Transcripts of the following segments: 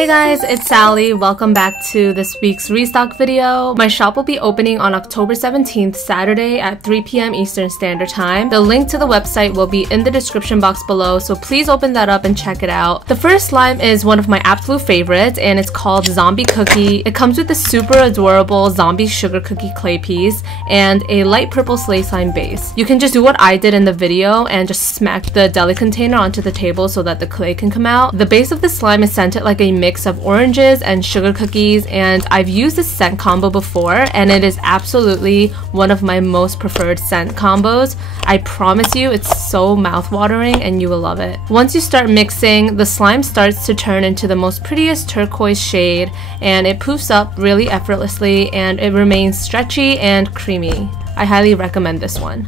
Hey guys, it's Sally. Welcome back to this week's restock video. My shop will be opening on October 17th, Saturday at 3 p.m. Eastern Standard Time. The link to the website will be in the description box below, so please open that up and check it out. The first slime is one of my absolute favorites, and it's called Zombie Cookie. It comes with a super adorable zombie sugar cookie clay piece and a light purple slay slime base. You can just do what I did in the video and just smack the deli container onto the table so that the clay can come out. The base of the slime is scented like a mix of oranges and sugar cookies, and I've used this scent combo before and it is absolutely one of my most preferred scent combos. I promise you it's so mouth-watering and you will love it. Once you start mixing, the slime starts to turn into the most prettiest turquoise shade and it poofs up really effortlessly and it remains stretchy and creamy. I highly recommend this one.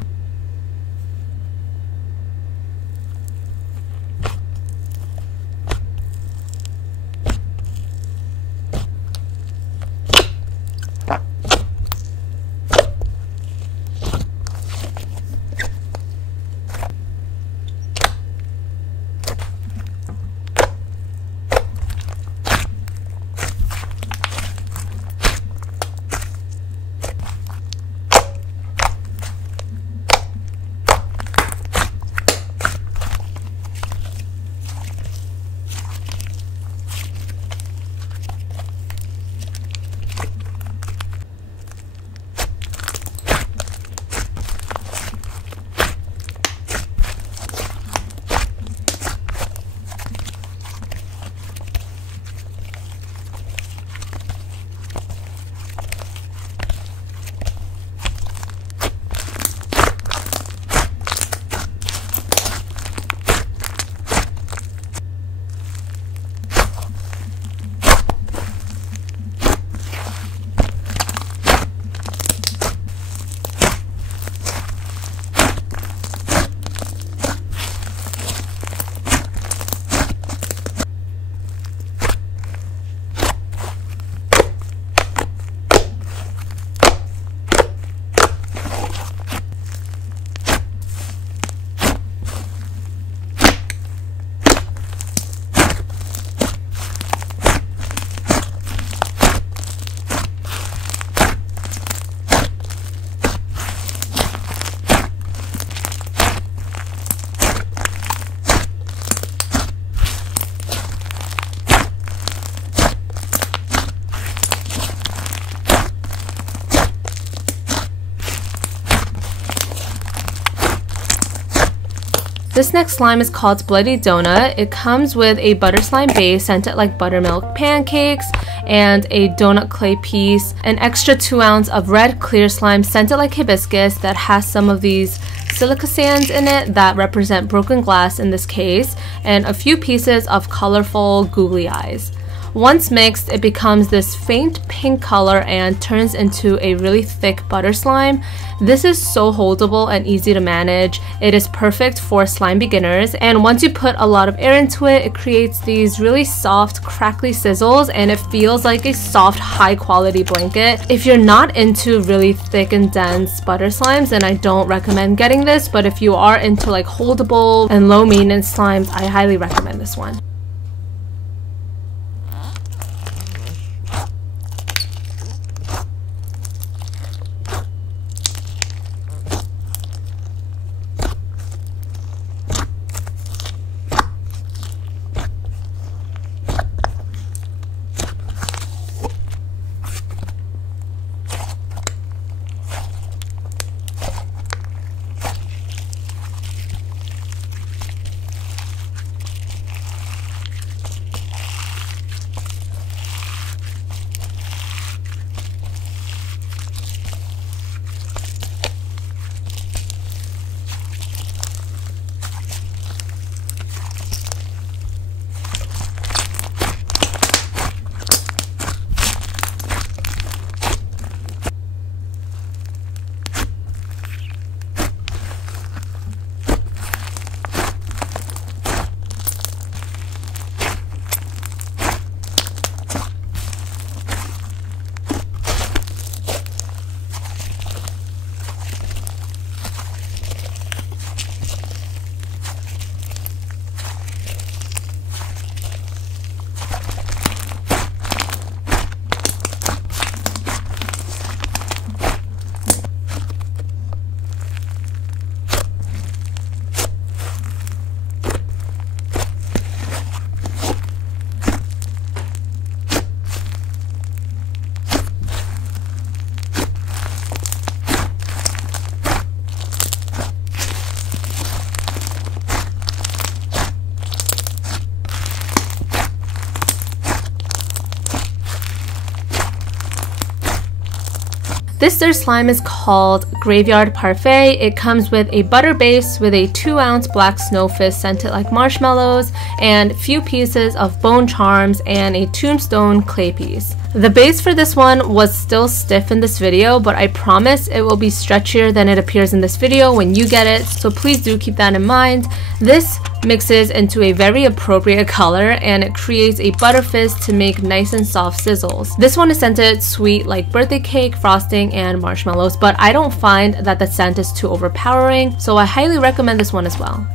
This next slime is called Bloody Donut. It comes with a butter slime base scented like buttermilk pancakes and a donut clay piece, an extra 2 ounce of red clear slime scented like hibiscus that has some of these silica sands in it that represent broken glass in this case, and a few pieces of colorful googly eyes. Once mixed, it becomes this faint pink color and turns into a really thick butter slime. This is so holdable and easy to manage. It is perfect for slime beginners, and once you put a lot of air into it, it creates these really soft, crackly sizzles and it feels like a soft, high quality blanket. If you're not into really thick and dense butter slimes, then I don't recommend getting this, but if you are into like holdable and low maintenance slimes, I highly recommend this one. This third slime is called Graveyard Parfait. It comes with a butter base with a 2-ounce black snowfish scented like marshmallows and few pieces of bone charms and a tombstone clay piece. The base for this one was still stiff in this video, but I promise it will be stretchier than it appears in this video when you get it, so please do keep that in mind. This mixes into a very appropriate color and it creates a butterfist to make nice and soft sizzles. This one is scented sweet like birthday cake, frosting, and marshmallows, but I don't find that the scent is too overpowering, so I highly recommend this one as well.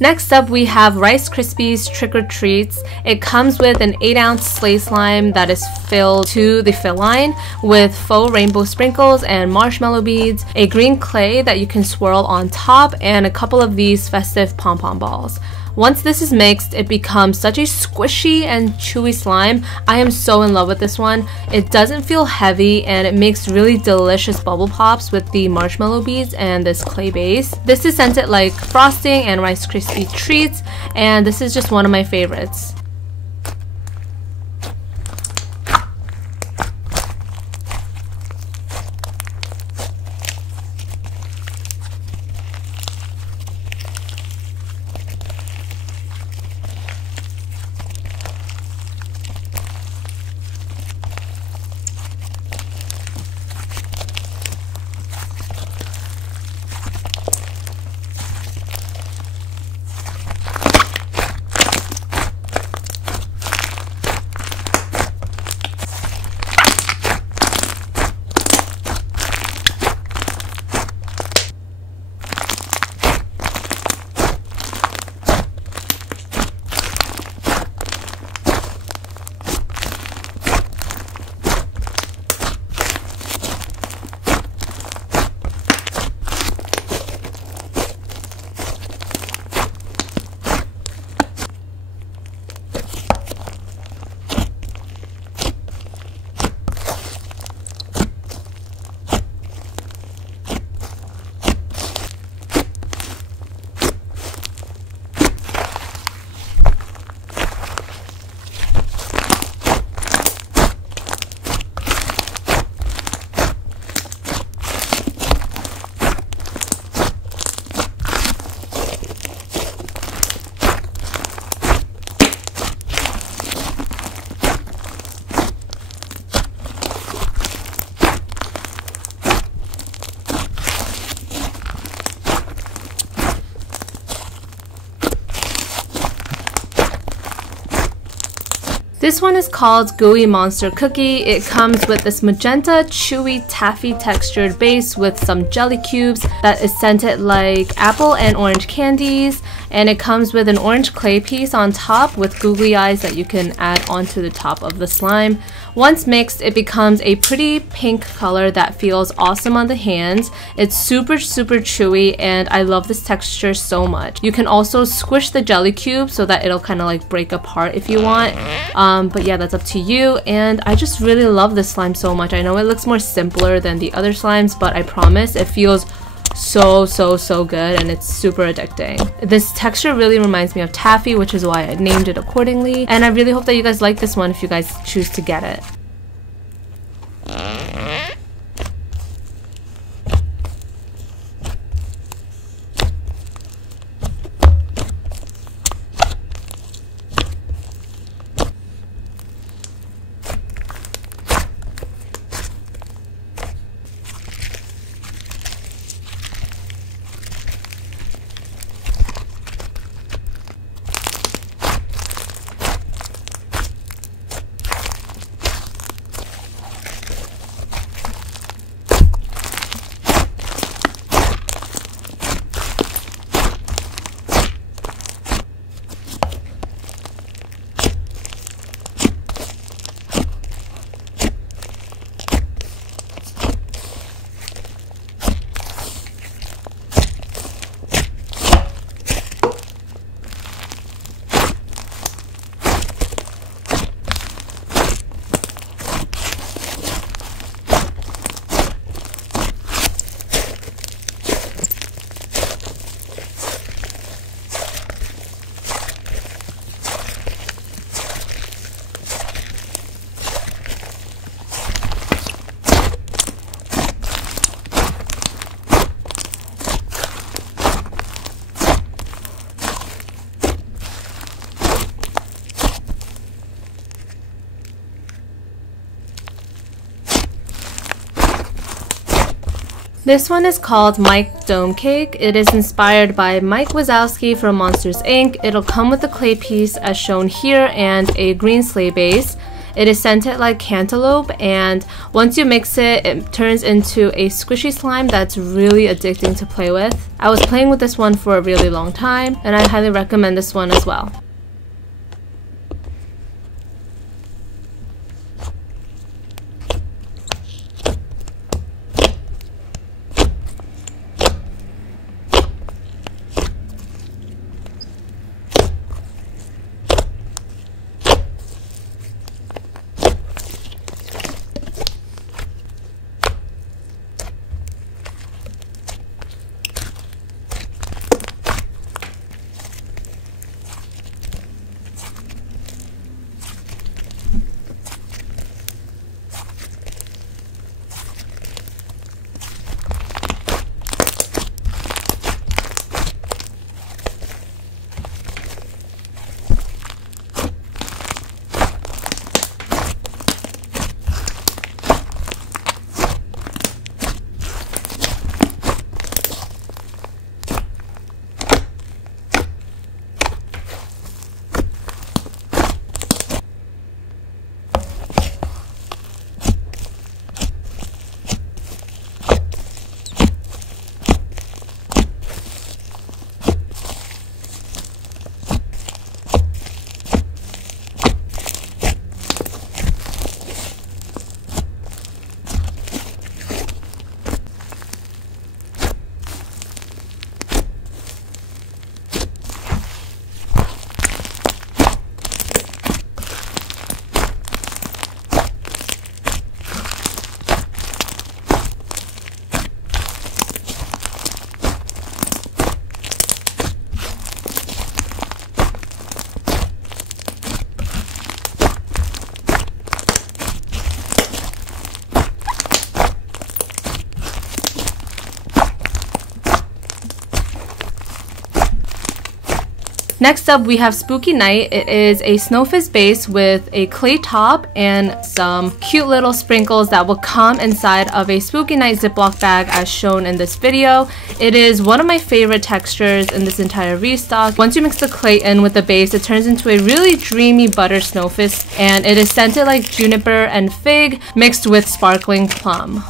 Next up, we have Rice Krispies Trick or Treats. It comes with an 8-ounce sleigh slime that is filled to the fill line with faux rainbow sprinkles and marshmallow beads, a green clay that you can swirl on top, and a couple of these festive pom-pom balls. Once this is mixed, it becomes such a squishy and chewy slime. I am so in love with this one. It doesn't feel heavy and it makes really delicious bubble pops with the marshmallow beads and this clay base. This is scented like frosting and Rice Krispie treats, and this is just one of my favorites. This one is called Gooey Monster Cookie. It comes with this magenta, chewy, taffy textured base with some jelly cubes that is scented like apple and orange candies, and it comes with an orange clay piece on top with googly eyes that you can add onto the top of the slime. Once mixed, it becomes a pretty pink color that feels awesome on the hands. It's super chewy and I love this texture so much. You can also squish the jelly cube so that it'll kind of like break apart if you want. But yeah, that's up to you, and I just really love this slime so much. I know it looks more simpler than the other slimes, but I promise it feels so good and it's super addicting. This texture really reminds me of taffy, which is why I named it accordingly, and I really hope that you guys like this one if you guys choose to get it. This one is called Mike Dome Cake. It is inspired by Mike Wazowski from Monsters Inc. It'll come with a clay piece as shown here and a green sleigh base. It is scented like cantaloupe, and once you mix it, it turns into a squishy slime that's really addicting to play with. I was playing with this one for a really long time, and I highly recommend this one as well. Next up, we have Spooky Night. It is a snowfish base with a clay top and some cute little sprinkles that will come inside of a Spooky Night Ziploc bag as shown in this video. It is one of my favorite textures in this entire restock. Once you mix the clay in with the base, it turns into a really dreamy butter snowfish, and it is scented like juniper and fig mixed with sparkling plum.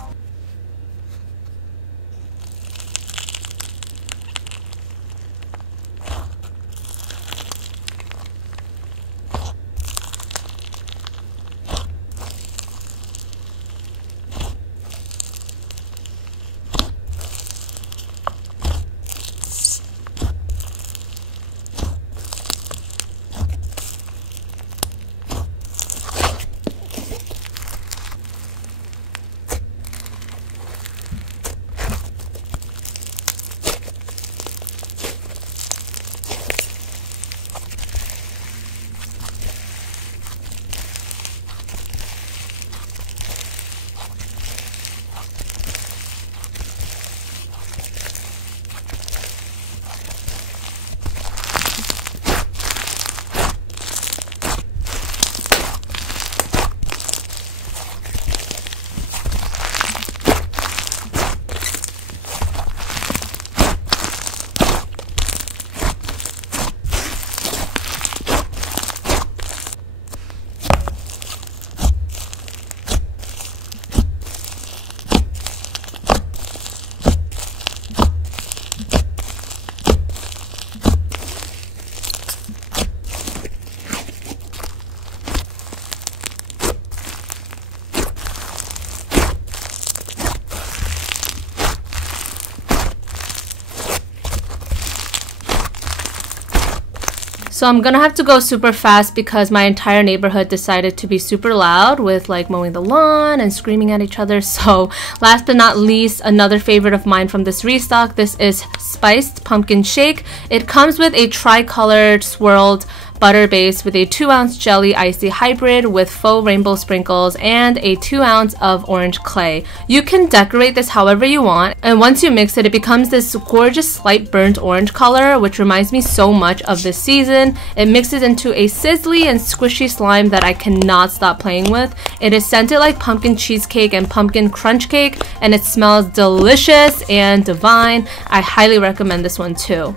So I'm gonna have to go super fast because my entire neighborhood decided to be super loud with like mowing the lawn and screaming at each other. So last but not least, another favorite of mine from this restock. This is Spiced Pumpkin Shake. It comes with a tricolored swirled butter base with a 2-ounce jelly icy hybrid with faux rainbow sprinkles and a 2 ounce of orange clay. You can decorate this however you want, and once you mix it, it becomes this gorgeous slight burnt orange color, which reminds me so much of this season. It mixes into a sizzly and squishy slime that I cannot stop playing with. It is scented like pumpkin cheesecake and pumpkin crunch cake, and it smells delicious and divine. I highly recommend this one too.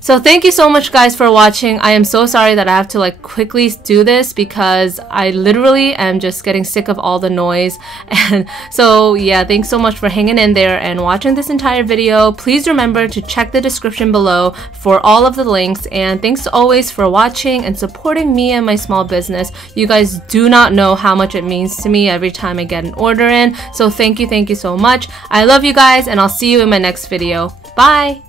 So thank you so much guys for watching. I am so sorry that I have to like quickly do this because I literally am just getting sick of all the noise. And so yeah, thanks so much for hanging in there and watching this entire video. Please remember to check the description below for all of the links, and thanks always for watching and supporting me and my small business. You guys do not know how much it means to me every time I get an order in. So thank you so much. I love you guys, and I'll see you in my next video. Bye!